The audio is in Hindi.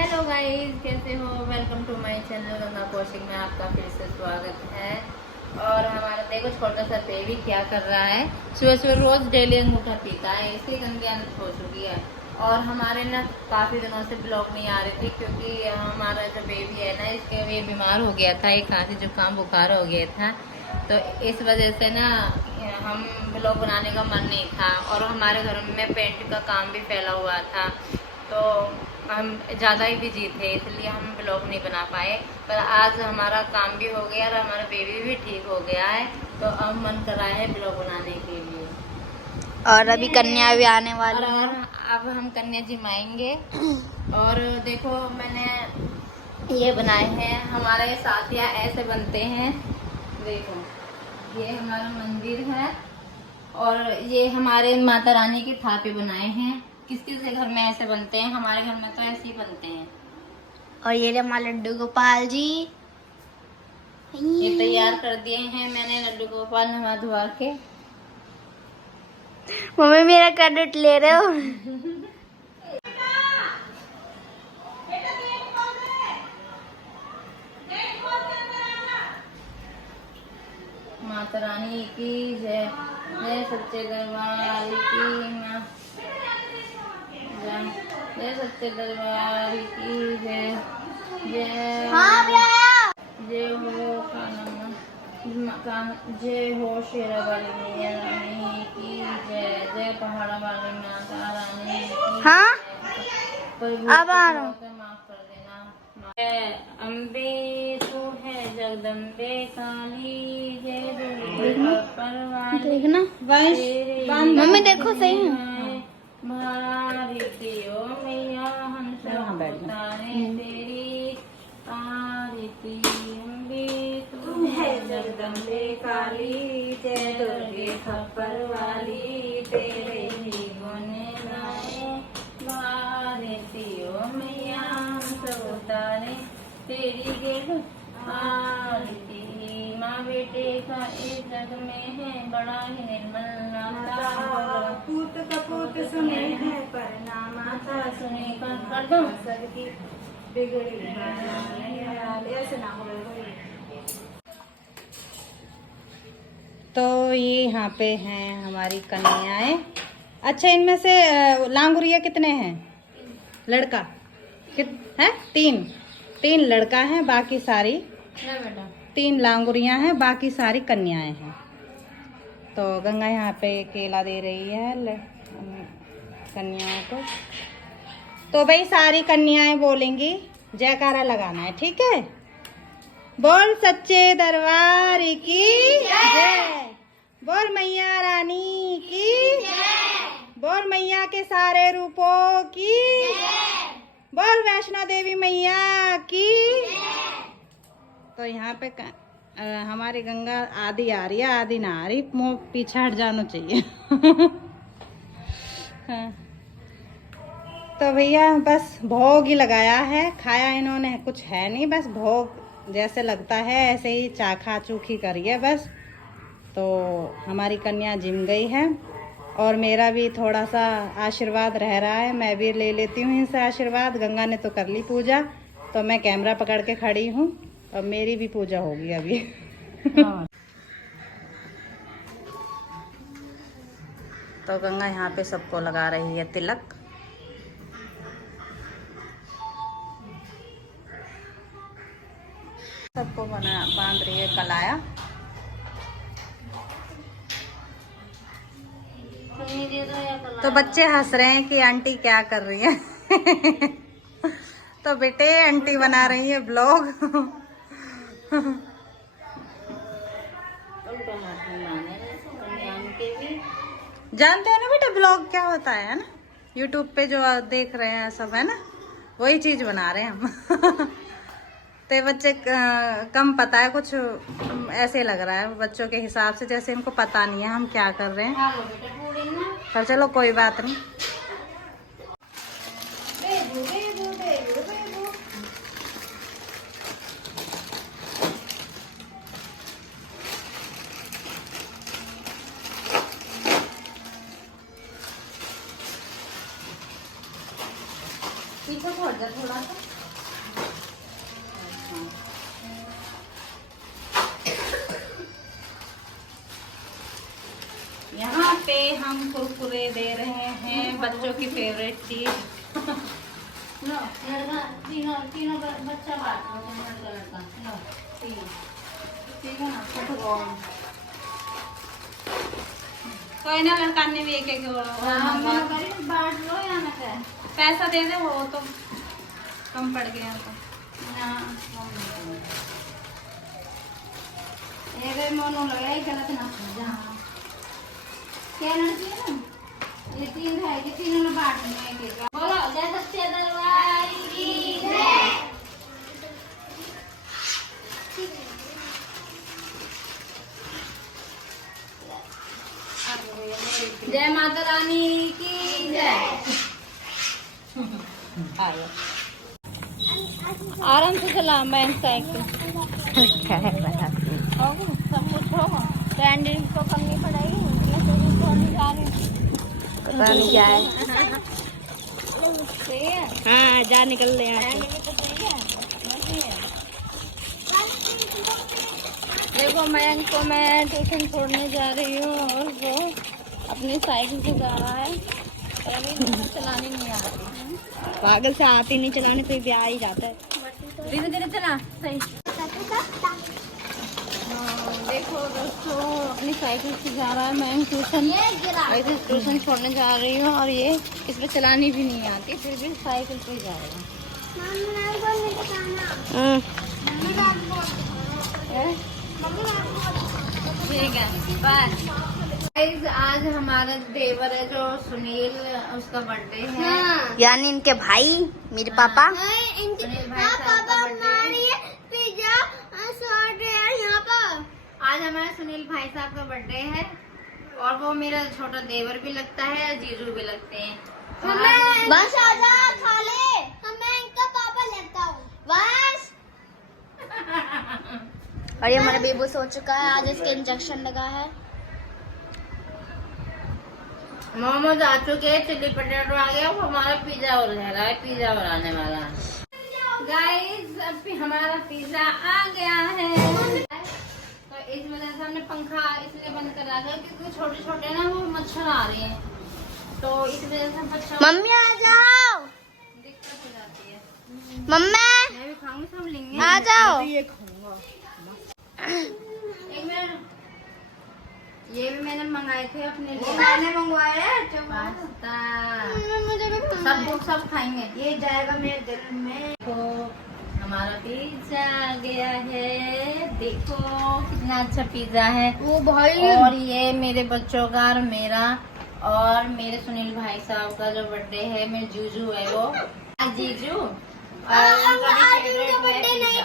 हेलो गाइस, कैसे हो। Welcome to my channel Ganga Kaushik में आपका फिर से स्वागत है। और हमारा देखो छोटा सा बेबी क्या कर रहा है। सुबह सुबह रोज डेली अंगूठा पीता है, इसकी गंदी आदत हो चुकी है। और हमारे ना काफ़ी दिनों से ब्लॉग नहीं आ रहे थे क्योंकि हमारा जो बेबी है ना इसके ये बीमार हो गया था, एक खांसी जुकाम बुखार हो गया था। तो इस वजह से ना हम ब्लॉग बनाने का मन नहीं था। और हमारे घर में पेंट का काम भी फैला हुआ था, तो हम ज़्यादा ही बिजी थे, इसलिए हम ब्लॉग नहीं बना पाए। पर आज हमारा काम भी हो गया और हमारा बेबी भी ठीक हो गया है, तो अब मन कर रहा है ब्लॉग बनाने के लिए। और अभी कन्या भी आने वाली है। और अब हम कन्या जिमाएंगे। और देखो मैंने ये बनाए हैं, हमारे साथिया ऐसे बनते हैं। देखो ये हमारा मंदिर है और ये हमारे माता रानी के थापे बनाए हैं। किस किस के घर में ऐसे बनते हैं, हमारे घर में तो ऐसे ही बनते हैं। और ये हमारे लड्डू गोपाल जी ये तैयार कर दिए हैं मैंने लड्डू गोपाल नहा धुआ के। मम्मी मेरा क्रेडिट ले रहे हो। माता रानी की जय, जय सच्चे दरबार की माँ, जय सच्चे दरबार की जय, जय जय हो जय हो शेरा वाली मैया रानी की जय, जय पहाड़ा वाली माता रानी की हाँ जय। अब आ रहा हूँ। माफ कर देना। जय अम्बे सो है जगदम्बे काली, जय दुर्गे परवाली। देखना मम्मी देखो सही है। भारती ओ मैया हम सब तारे तेरी आरती। अम्बे तू है जगदम्बे काली, जय दुर्गे खप्पर वाली, तेरे ही गुण गाए। भारती ओ मैया हम सब तारे तेरी गिर आरती। माँ बेटे का इस जग में है बड़ा ही निर्मल नाता, पूत कपूत सुने हैं पर ना माता सुने कर दो। सबकी बिगड़ी ऐसे ना हो। तो ये यहाँ पे हैं हमारी कन्याएं। अच्छा इनमें से लांगुरिया कितने हैं? लड़का है? तीन लड़का है, बाकी सारी बेटा 3 लांगुरियां हैं, बाकी सारी कन्याएं हैं। तो गंगा यहाँ पे केला दे रही है कन्याओं को। तो भाई सारी कन्याएं बोलेंगी, जयकारा लगाना है, ठीक है? बोल सच्चे दरबार की जय, बोल मैया रानी की जय, बोल मैया के सारे रूपों की जय, बोल वैष्णो देवी मैया की जय। तो यहाँ पे हमारी गंगा आधी आ रही है, आधी ना आ रही, मुँह पीछे हट जाना चाहिए। हाँ। तो भैया बस भोग ही लगाया है, खाया इन्होंने कुछ है नहीं, बस भोग जैसे लगता है ऐसे ही चाखा चूखी करिए बस। तो हमारी कन्या जिम गई है और मेरा भी थोड़ा सा आशीर्वाद रह रहा है, मैं भी ले लेती हूँ इनसे आशीर्वाद। गंगा ने तो कर ली पूजा, तो मैं कैमरा पकड़ के खड़ी हूँ और मेरी भी पूजा होगी अभी। तो गंगा यहाँ पे सबको लगा रही है तिलक। सबको बांध रही है कलाया। तो बच्चे हंस रहे हैं कि आंटी क्या कर रही है। तो बेटे आंटी बना रही है ब्लॉग। जानते हैं ना बेटा ब्लॉग क्या होता है ना? यूट्यूब पे जो देख रहे हैं सब, है ना, वही चीज बना रहे हैं हम। तो बच्चे कम पता है, कुछ ऐसे लग रहा है बच्चों के हिसाब से जैसे इनको पता नहीं है हम क्या कर रहे हैं। पर चलो कोई बात नहीं। पीछे छोड़ दे थोड़ा सा। यहाँ पे हम कुरकुरे दे रहे हैं, बच्चों की फेवरेट चीज। लो लड़का तीनों तीनों बच्चा बांट लो, लड़का लड़का लो ठीक है ना, फटगोन कोई ना, लड़का ने भी एक बांट लो या ना क्या पैसा दे दे, वो तो कम पड़ गया तो। ना ये भी मोनो लगा ही गलत ना जहाँ क्या लड़की है ना, ये तीन है, ये तीनों ने बांटने हैं एक एक। बोलो जय सच्चे दरबार की जय। जय माता रानी की जय। आराम से चला मैं साइकिल। सब कुछ होगा, ब्रांडिंग तो करनी पड़ेगी, पता नहीं क्या है। हाँ जा निकल ले देखो मयंक को मैं ट्यूशन छोड़ने जा रही हूँ और वो अपनी साइकिल से जा रहा है, और अभी चलानी नहीं आती। पागल से आती नहीं चलाने, तो भी आ ही जाता है। धीरे धीरे चला सही। देखो दोस्तों अपनी साइकिल से जा रहा है मैं ट्यूशन छोड़ने जा रही हूँ, और ये इसमें चलानी भी नहीं आती, फिर भी साइकिल पे जा रहा है। ठीक है बाय। आज हमारा देवर है जो सुनील, उसका बर्थडे है। यानी इनके भाई मेरे पापा। सुनील भाई साहब का बर्थडे है। आज हमारे सुनील भाई साहब का बर्थडे है, और वो मेरा छोटा देवर भी लगता है, जीजू भी लगते हैं। बस आजा खा ले, मैं इनका पापा लगता हूँ बस। और ये हमारा बेबू सो चुका है, आज इसके इंजेक्शन लगा है। मोमोज आ चुके हैं, चिल्ली पटेटो आ गया, वो हमारा पिज्जा हो रहा है, पिज्जा बनाने वाला। गाइस अब हमारा पिज्जा आ गया है, तो इस वजह से हमने पंखा इसलिए बंद कर रखा है क्योंकि छोटे छोटे ना वो मच्छर आ रहे हैं, तो इस वजह से बच्चों मम्मी आ जाओ, दिक्कत हो जाती है। मम्मी मैं भी खाऊंगी, सब लेंगे। आ जाओ। ये खाऊंगा। एक मिनट, ये भी मैंने मंगाए थे अपने लिए। मैंने मंगवाया पास्ता, मुझे सब खाएंगे। ये जाएगा मेरे दिल में। तो हमारा पिज्जा आ गया है, देखो कितना अच्छा पिज्जा है। वो भाई और ये मेरे बच्चों का और मेरा और मेरे सुनील भाई साहब का जो बर्थडे है, मेरे जीजू है वो जीजू, और उनका भी फेवरेट है पिज्जा।